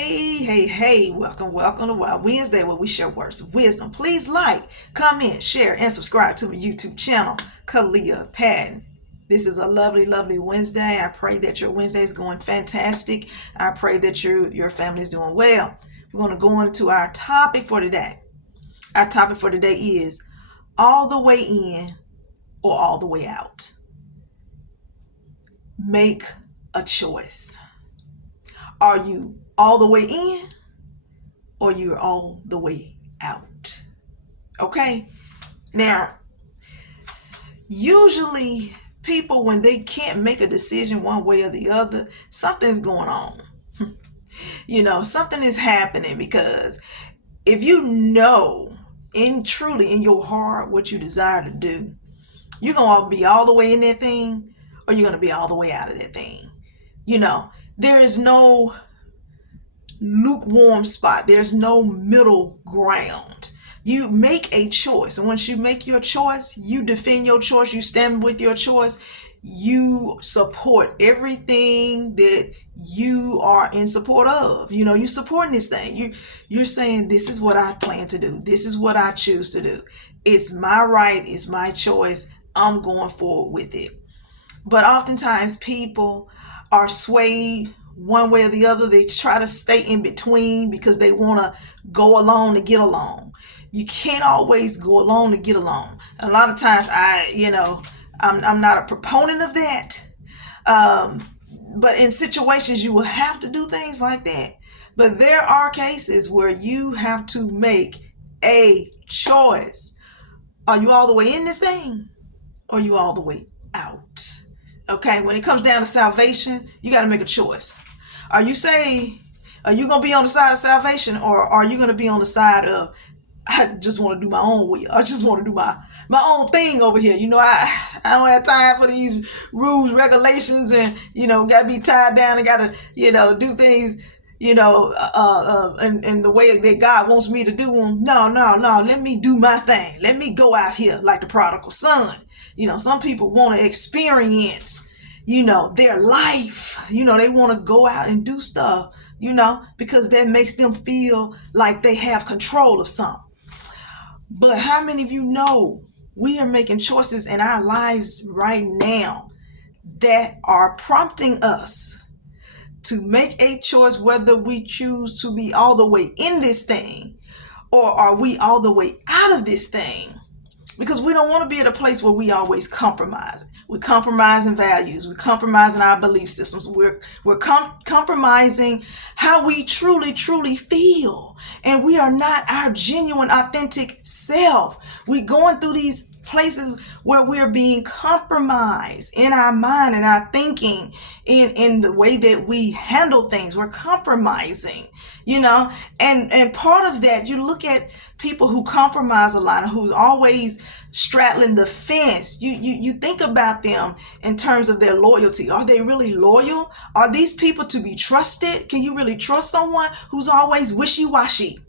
Hey, welcome to Wild Wednesday, where we share words of wisdom. Please like, comment, share, and subscribe to my YouTube channel, Kalia Patton. This is a lovely Wednesday. I pray that your Wednesday is going fantastic. I pray that your family is doing well. We're going to go into our topic for today. Our topic for today is all the way in or all the way out. Make a choice. Are you all the way in or you're all the way out? Okay? Now, usually people, when they can't make a decision one way or the other, something's going on. Something is happening, because if you know truly in your heart what you desire to do, you're going to be all the way in that thing or you're going to be all the way out of that thing. There is no lukewarm spot. There's no middle ground. You make a choice. And once you make your choice, you defend your choice, you stand with your choice, you support everything that you are in support of. You're supporting this thing. You're saying, this is what I plan to do. This is what I choose to do. It's my right. It's my choice. I'm going forward with it. But oftentimes people are swayed one way or the other. They try to stay in between because they want to go along to get along. You can't always go along to get along. And a lot of times I'm not a proponent of that. But in situations you will have to do things like that. But there are cases where you have to make a choice. Are you all the way in this thing or are you all the way out? Okay, when it comes down to salvation, you got to make a choice. Are you saved? Are you going to be on the side of salvation, or are you going to be on the side of, I just want to do my own will? I just want to do my own thing over here. I don't have time for these rules, regulations, and, got to be tied down and got to, do things, in the way that God wants me to do them. No. Let me do my thing. Let me go out here like the prodigal son. Some people want to experience, their life. They want to go out and do stuff, because that makes them feel like they have control of something. But how many of you know we are making choices in our lives right now that are prompting us to make a choice, whether we choose to be all the way in this thing or are we all the way out of this thing? Because we don't want to be at a place where we always compromise. We're compromising values. We're compromising our belief systems. We're compromising how we truly feel. And we are not our genuine, authentic self. We're going through these places where we're being compromised in our mind and our thinking, in the way that we handle things. We're compromising, and part of that, you look at people who compromise a lot and who's always straddling the fence. You think about them in terms of their loyalty. Are they really loyal? Are these people to be trusted? Can you really trust someone who's always wishy-washy?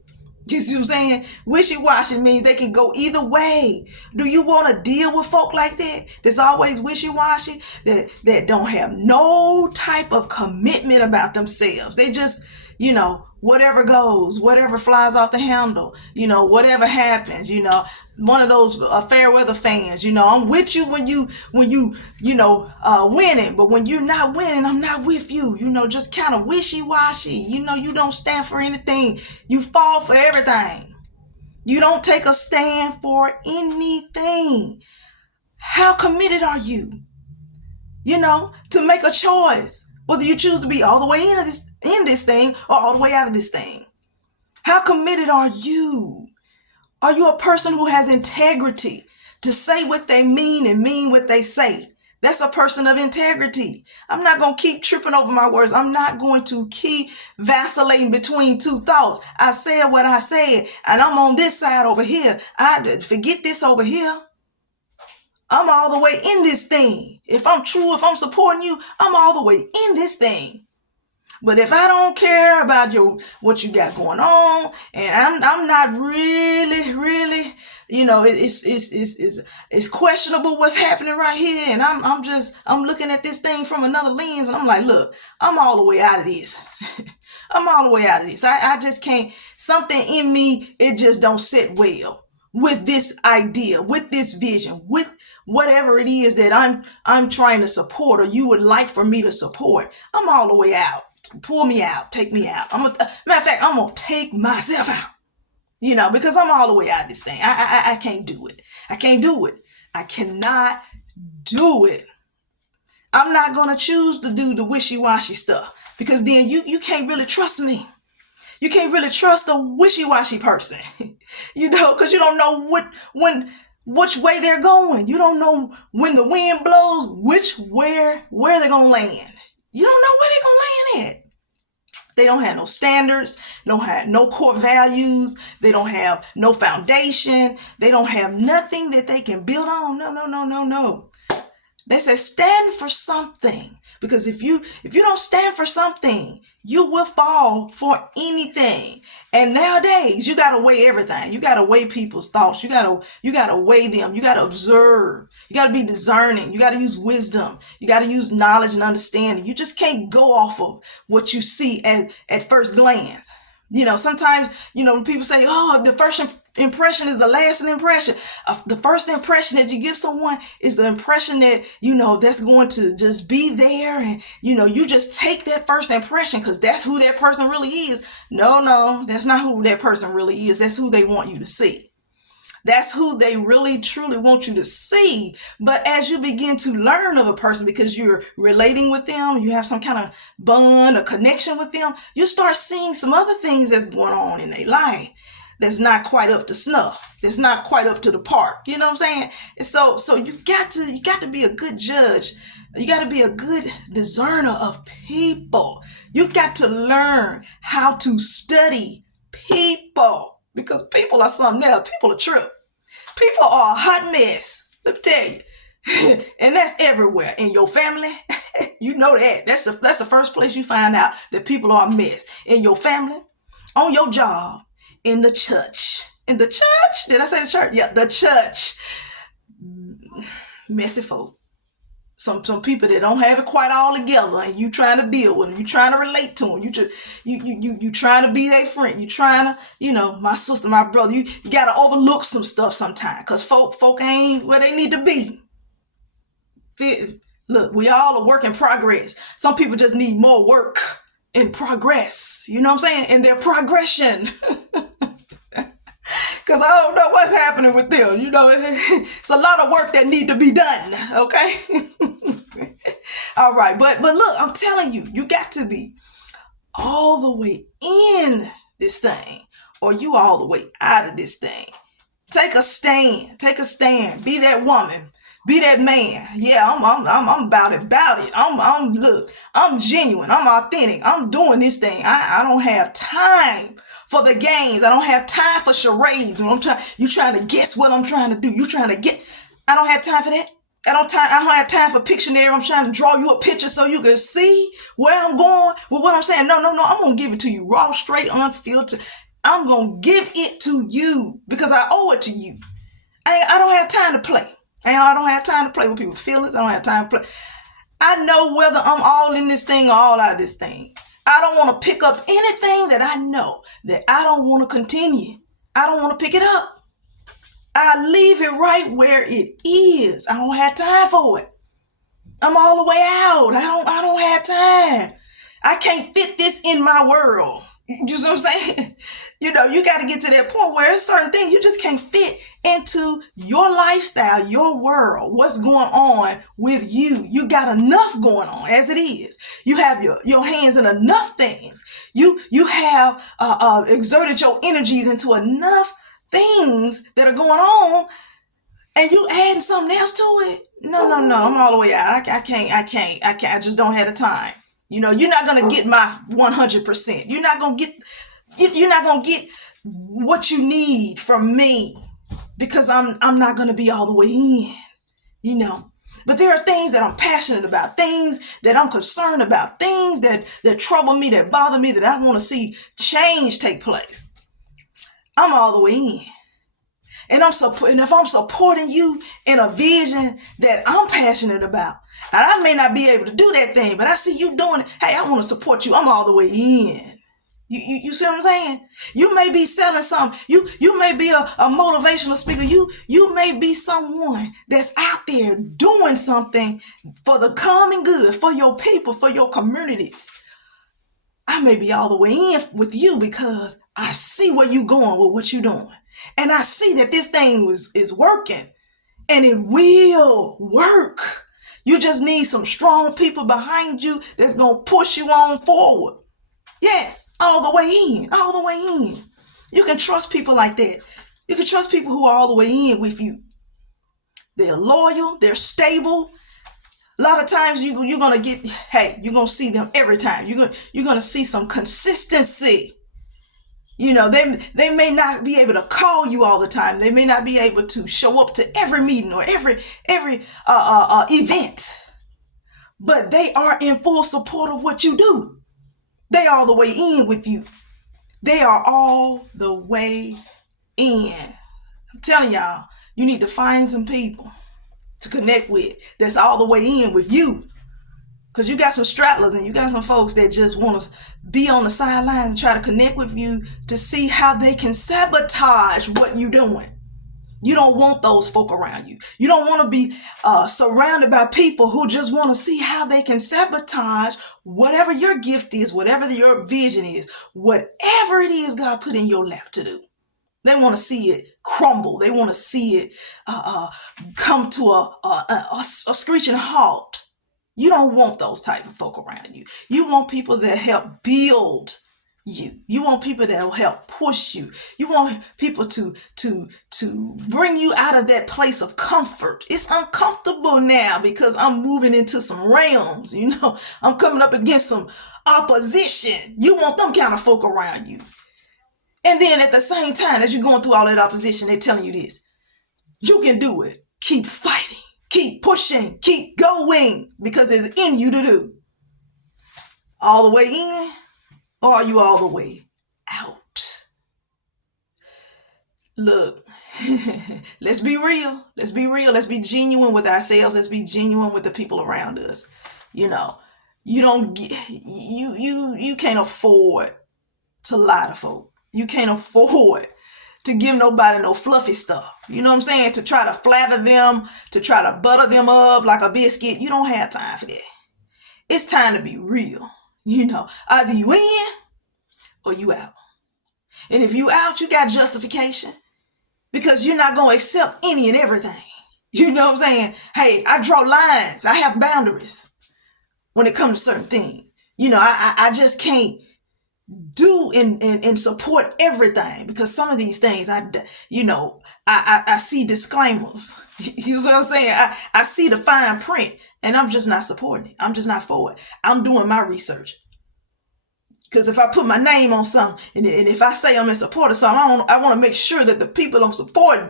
You see what I'm saying? Wishy-washy means they can go either way. Do you want to deal with folk like that? That's always wishy-washy, that don't have no type of commitment about themselves. They just, whatever goes, whatever flies off the handle, whatever happens, one of those fair weather fans, I'm with you when you winning, but when you're not winning, I'm not with you, just kind of wishy-washy, you don't stand for anything. You fall for everything. You don't take a stand for anything. How committed are you, to make a choice, whether you choose to be all the way in this thing or all the way out of this thing? How committed are you? Are you a person who has integrity to say what they mean and mean what they say? That's a person of integrity. I'm not going to keep tripping over my words. I'm not going to keep vacillating between two thoughts. I said what I said, and I'm on this side over here. I forget this over here. I'm all the way in this thing. If I'm true, if I'm supporting you, I'm all the way in this thing. But if I don't care about what you got going on, and I'm not really, it's questionable what's happening right here, and I'm looking at this thing from another lens, and I'm like, look, I'm all the way out of this. I'm all the way out of this. I just can't, something in me, it just don't sit well with this idea, with this vision, with whatever it is that I'm trying to support or you would like for me to support. I'm all the way out. Pull me out, take me out. Matter of fact, I'm gonna take myself out. Because I'm all the way out of this thing. I can't do it. I can't do it. I cannot do it. I'm not gonna choose to do the wishy-washy stuff because then you can't really trust me. You can't really trust a wishy-washy person, because you don't know which way they're going. You don't know when the wind blows, where they're gonna land. You don't know where they're gonna land at. They don't have no standards, no core values. They don't have no foundation. They don't have nothing that they can build on. No. They say stand for something, because if you don't stand for something, you will fall for anything. And nowadays, you got to weigh everything. You got to weigh people's thoughts. You got to weigh them. You got to observe. You got to be discerning. You got to use wisdom. You got to use knowledge and understanding. You just can't go off of what you see at first glance. Sometimes, when people say, oh, the first impression is the lasting impression. The first impression that you give someone is the impression that, that's going to just be there. And, you just take that first impression because that's who that person really is. No, that's not who that person really is. That's who they want you to see. That's who they really, truly want you to see. But as you begin to learn of a person, because you're relating with them, you have some kind of bond or connection with them, you start seeing some other things that's going on in their life that's not quite up to snuff. That's not quite up to the park. You know what I'm saying? And so you got to be a good judge. You got to be a good discerner of people. You got to learn how to study people. Because people are something else. People are true. People are a hot mess. Let me tell you. And that's everywhere. In your family, you know that. That's the first place you find out that people are a mess. In your family, on your job, in the church. In the church? Did I say the church? Yeah, the church. Messy folk. Some people that don't have it quite all together, and you trying to deal with them, you trying to relate to them, you trying to be their friend, you trying to, my sister, my brother, you got to overlook some stuff sometimes, because folk ain't where they need to be. Look, we all a work in progress. Some people just need more work in progress. You know what I'm saying? In their progression. Because I don't know what's happening with them. It's a lot of work that need to be done. Okay? All right. But look, I'm telling you, you got to be all the way in this thing, or you all the way out of this thing. Take a stand. Take a stand. Be that woman. Be that man. Yeah, I'm about it. Look, I'm genuine. I'm authentic. I'm doing this thing. I don't have time for the games. I don't have time for charades. You trying to guess what I'm trying to do. You trying to get. I don't have time for that. I don't have time for Pictionary. I'm trying to draw you a picture so you can see where I'm going with what I'm saying. No. I'm going to give it to you raw, straight, unfiltered. I'm going to give it to you because I owe it to you. I don't have time to play. I don't have time to play with people's feelings. I don't have time to play. I know whether I'm all in this thing or all out of this thing. I don't want to pick up anything that I know that I don't want to continue. I don't want to pick it up. I leave it right where it is. I don't have time for it. I'm all the way out. I don't have time. I can't fit this in my world. You see what I'm saying? You got to get to that point where it's certain things you just can't fit into your lifestyle, your world, what's going on with you. You got enough going on as it is. You have your hands in enough things. You have exerted your energies into enough things that are going on, and you adding something else to it. No. I'm all the way out. I can't. I just don't have the time. You're not going to get my 100%. You're not going to get what you need from me because I'm not going to be all the way in, But there are things that I'm passionate about, things that I'm concerned about, things that trouble me, that bother me, that I want to see change take place. I'm all the way in. And if I'm supporting you in a vision that I'm passionate about, and I may not be able to do that thing, but I see you doing it. Hey, I want to support you. I'm all the way in. You see what I'm saying? You may be selling something. You may be a motivational speaker. You may be someone that's out there doing something for the common good, for your people, for your community. I may be all the way in with you because I see where you going with what you're doing. And I see that this thing is working. And it will work. You just need some strong people behind you that's going to push you on forward. Yes, all the way in, all the way in. You can trust people like that. You can trust people who are all the way in with you. They're loyal, they're stable. A lot of times you're going to see them every time. You're going to see some consistency. They may not be able to call you all the time. They may not be able to show up to every meeting or every event. But they are in full support of what you do. They are all the way in with you. They are all the way in. I'm telling y'all, you need to find some people to connect with that's all the way in with you. Because you got some stragglers and you got some folks that just want to be on the sidelines and try to connect with you to see how they can sabotage what you're doing. You don't want those folk around you. You don't want to be surrounded by people who just want to see how they can sabotage whatever your gift is, whatever your vision is, whatever it is God put in your lap to do. They want to see it crumble. They want to see it come to a screeching halt. You don't want those type of folk around you. You want people that help build you. You want people that will help push you. You want people to bring you out of that place of comfort. It's uncomfortable now because I'm moving into some realms. I'm coming up against some opposition. You want them kind of folk around you. And then at the same time, as you're going through all that opposition, they're telling you this. You can do it. Keep fighting. Keep pushing. Keep going because it's in you to do. All the way in, or are you all the way out? Look, let's be real. Let's be real. Let's be genuine with ourselves. Let's be genuine with the people around us. You can't afford to lie to folk. You can't afford to give nobody no fluffy stuff. You know what I'm saying? To try to flatter them, to try to butter them up like a biscuit. You don't have time for that. It's time to be real. Either you in or you out. And if you out, you got justification because you're not going to accept any and everything. You know what I'm saying? Hey, I draw lines. I have boundaries when it comes to certain things. I just can't do and support everything because some of these things I see disclaimers. You know what I'm saying? I see the fine print and I'm just not supporting it. I'm just not for it. I'm doing my research. Because if I put my name on something and if I say I'm in support of something, I want to make sure that the people I'm supporting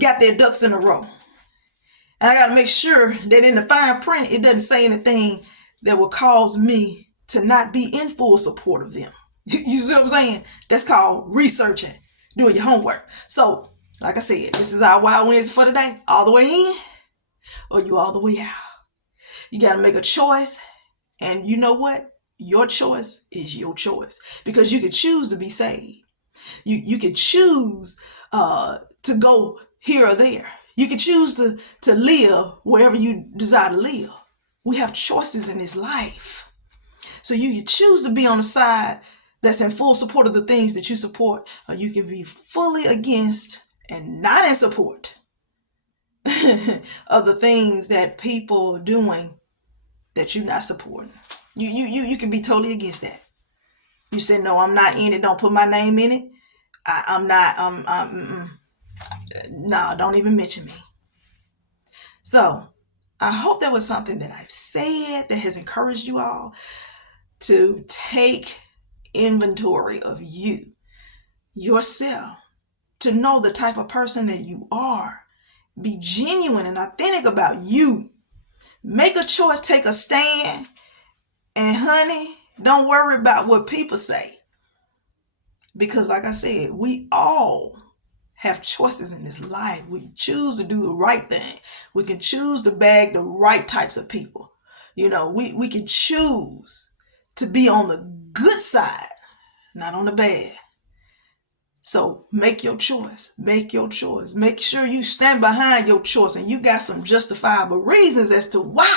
got their ducks in a row. And I got to make sure that in the fine print, it doesn't say anything that will cause me to not be in full support of them. You see what I'm saying? That's called researching, doing your homework. So, like I said, this is our Wild Wednesday for today. All the way in or you all the way out. You got to make a choice. And you know what? Your choice is your choice. Because you can choose to be saved. You can choose to go here or there. You can choose to live wherever you desire to live. We have choices in this life. So you choose to be on the side that's in full support of the things that you support, or you can be fully against and not in support of the things that people are doing that you're not supporting. You can be totally against that. You say, no, I'm not in it. Don't put my name in it. I'm not, no, don't even mention me. So I hope that was something that I've said that has encouraged you all to take inventory of you, yourself, to know the type of person that you are. Be genuine and authentic about you. Make a choice, take a stand, and honey, don't worry about what people say. Because like I said, we all have choices in this life. We choose to do the right thing. We can choose to bag the right types of people. We can choose to be on the good side not on the bad. So make your choice. Make your choice. Make sure you stand behind your choice and you got some justifiable reasons as to why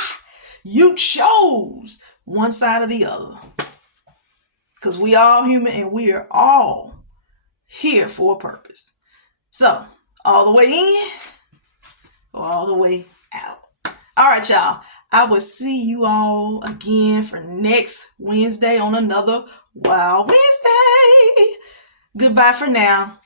you chose one side or the other. Because we all human and we are all here for a purpose. So, all the way in or all the way out. All right, y'all. I will see you all again for next Wednesday on another Wild Wednesday. Goodbye for now.